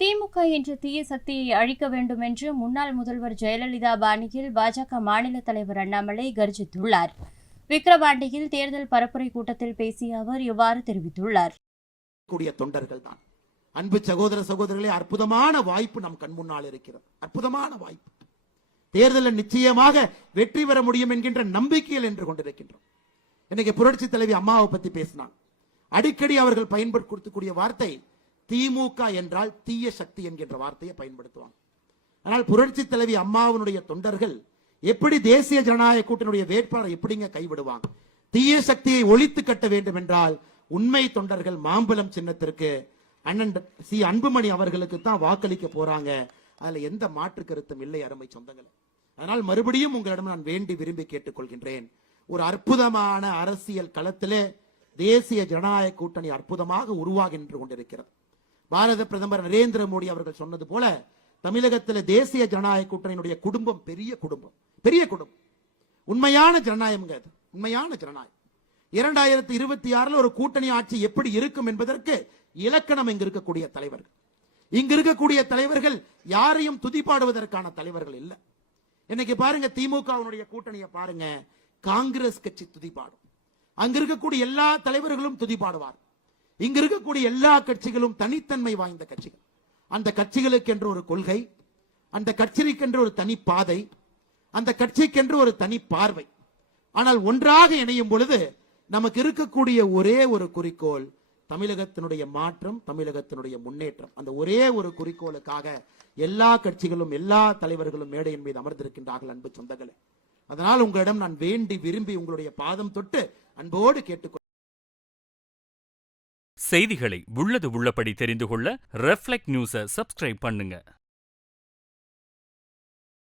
திமுக என்ற தீய சக்தியை அழிக்க வேண்டும் என்று முன்னாள் முதல்வர் ஜெயலலிதா பாணியில் பாஜக மாநில தலைவர் அண்ணாமலை கர்ஜித்துள்ளார். விக்கிரவாண்டியில் தேர்தல் பரப்புரை கூட்டத்தில் பேசிய அவர் இவ்வாறு தெரிவித்துள்ளார். தொண்டர்கள் தான் அன்பு சகோதர சகோதரர்களே, அற்புதமான வாய்ப்பு நம் கண் முன்னால் இருக்கிறது. அற்புதமான வாய்ப்பு. தேர்தலில் நிச்சயமாக வெற்றி பெற முடியும் என்கின்ற நம்பிக்கையில் என்று கொண்டிருக்கின்றோம். இன்னைக்கு புரட்சி தலைவி அம்மாவை பத்தி பேசினான். அடிக்கடி அவர்கள் பயன்படுத்தக்கூடிய வார்த்தை திமுக என்றால் தீய சக்தி என்கின்ற வார்த்தையை பயன்படுத்துவாங்க. ஆனால் புரட்சி தலைவி அம்மாவினுடைய தொண்டர்கள் எப்படி தேசிய ஜனநாயக கூட்டணியுடைய வேட்பாளர் எப்படிங்க கைவிடுவாங்க? தீய சக்தியை ஒழித்து கட்ட வேண்டும் என்றால் உண்மை தொண்டர்கள் மாம்பழம் சின்னத்திற்கு அண்ணன் சி அன்புமணி அவர்களுக்கு தான் வாக்களிக்க போறாங்க. அதுல எந்த மாற்று கருத்தும் இல்லை அருமை சொந்தங்களே. அதனால் மறுபடியும் உங்களிடம் நான் வேண்டி விரும்பி கேட்டுக்கொள்கின்றேன். ஒரு அற்புதமான அரசியல் களத்திலே தேசிய ஜனநாயக கூட்டணி அற்புதமாக உருவாகின்ற கொண்டிருக்கிறது. பாரத பிரதமர் நரேந்திர மோடி அவர்கள் சொன்னது போல தமிழகத்தில் தேசிய ஜனநாயக கூட்டணியினுடைய குடும்பம் பெரிய குடும்பம், பெரிய குடும்பம். உண்மையான ஜனநாயகம், உண்மையான ஜனநாயகம். 2026 ஒரு கூட்டணி ஆட்சி எப்படி இருக்கும் என்பதற்கு இலக்கணம் இங்கு இருக்கக்கூடிய தலைவர்கள். இங்க இருக்கக்கூடிய தலைவர்கள் யாரையும் துதிப்பாடுவதற்கான தலைவர்கள் இல்ல. இன்னைக்கு பாருங்க, திமுகவினுடைய கூட்டணியை பாருங்க, காங்கிரஸ் கட்சி துதிப்பாடும். அங்க இருக்கக்கூடிய எல்லா தலைவர்களும் துதிப்பாடுவார். இங்க இருக்கக்கூடிய எல்லா கட்சிகளும் தனித்தன்மை வாய்ந்த கட்சிகள். அந்த கட்சிகளுக்கு என்று ஒரு கொள்கை, அந்த கட்சிக்கென்று ஒரு தனி பாதை, அந்த கட்சிக்கென்று ஒரு தனி பார்வை. ஆனால் ஒன்றாக இணையும் பொழுது நமக்கு இருக்கக்கூடிய ஒரே ஒரு குறிக்கோள் தமிழகத்தினுடைய மாற்றம், தமிழகத்தினுடைய முன்னேற்றம். அந்த ஒரே ஒரு குறிக்கோளுக்காக எல்லா கட்சிகளும் எல்லா தலைவர்களும் மேடையின் மீது அமர்ந்திருக்கின்றார்கள் அன்பு சொந்தங்களே. அதனால் உங்களிடம் நான் வேண்டி விரும்பி உங்களுடைய பாதம் தொட்டு அன்போடு கேட்டுக்கொள்ள. செய்திகளை உள்ளது உள்ளபடி தெரிந்து கொள்ள ரெஃப்ளெக்ட் நியூஸை சப்ஸ்கிரைப் பண்ணுங்க.